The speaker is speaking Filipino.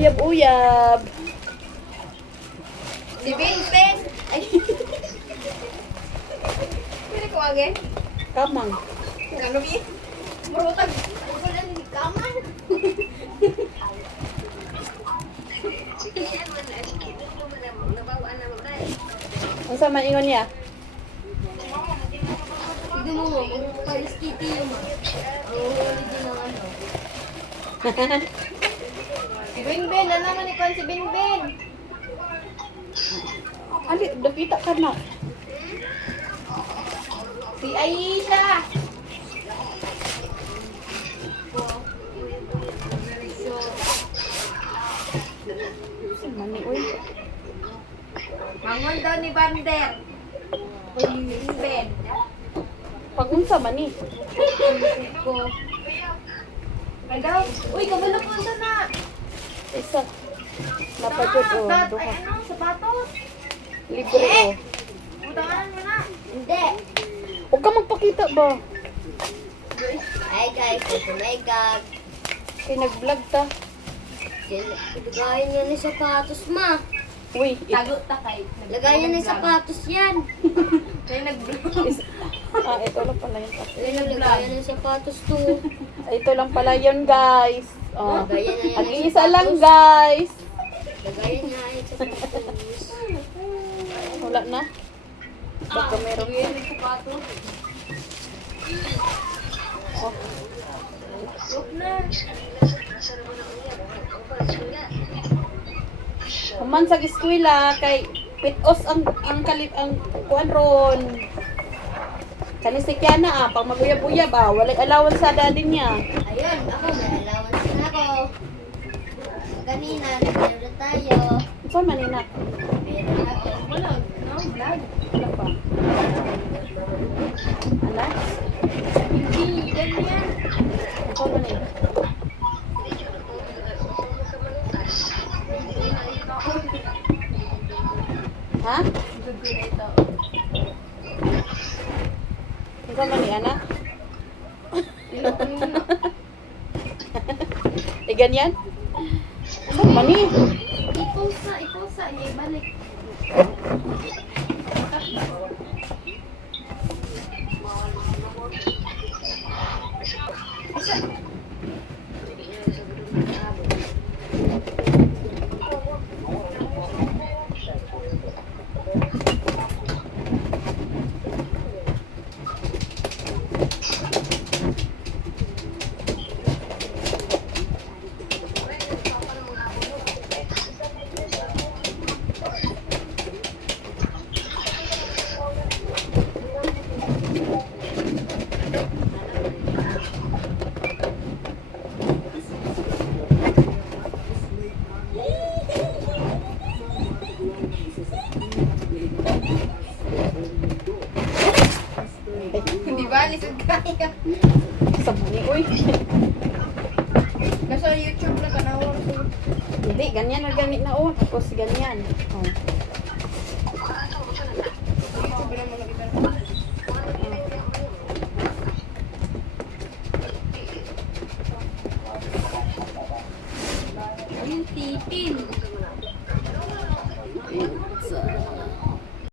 Uyab-uyab. Si Vincent! Ay! Pwede ko agad? Kamang. Ano ba? Marutag! Ay, wala ni kamang! Ang sa maingon niya? Hindi mo mo, kung paliskiti yung mga. Oo, hindi na ano. Si Benben! Ano naman ikaw si Benben? Ali, nakita ka na. Si Aisha! Mani, uy. Mangon daw ni Bander. Ben. Pag-unsa man ni? Ko. Ay daw. Uy, kabalo po ito na. Isa. Napajod o. Ay, Duha. ano? Sapatos? Libre o. Utangan mo na. Hindi. Huwag ka magpakita ba? Hi guys, oh my God. Kay nag-vlog ta. Lagayan niya ng sapatos, ma. Uy, Tago ta kay. Lagayan ng sapatos yan. Kaya nag-vlog. ito lang pala yun. Lagayan ng sapatos to. Ito lang pala yun, guys. Oh. Lagayan na yan ng Ang-isa lang, guys. Lagayan niya yung sapatos. Wala na. Baka meron pa. Lagayan ng sapatos. Oh. Look na. Human sa eskwela kay pitos ang kalip ang kuan ron. Kani si Kiana pag maguyab-uyab walay allowance sa daddy niya. Ayun, ako may allowance na ako. Kanina, nag-meron na tayo. Saan manina? Meron ako. Wala, no? Vlog. Wala pa. Ala? Hindi, ganyan. Saan manina? Ha? Ito. Saan manina? Ganyan? Saan mani? Ipusa, niya ibalik. Hindi ba? Lisod kaya. Saan mani? Uy. Nasa YouTube na ka na Hindi, ganyan na ganit na oh. Tapos ganyan. Oh. YouTube na mo nakita.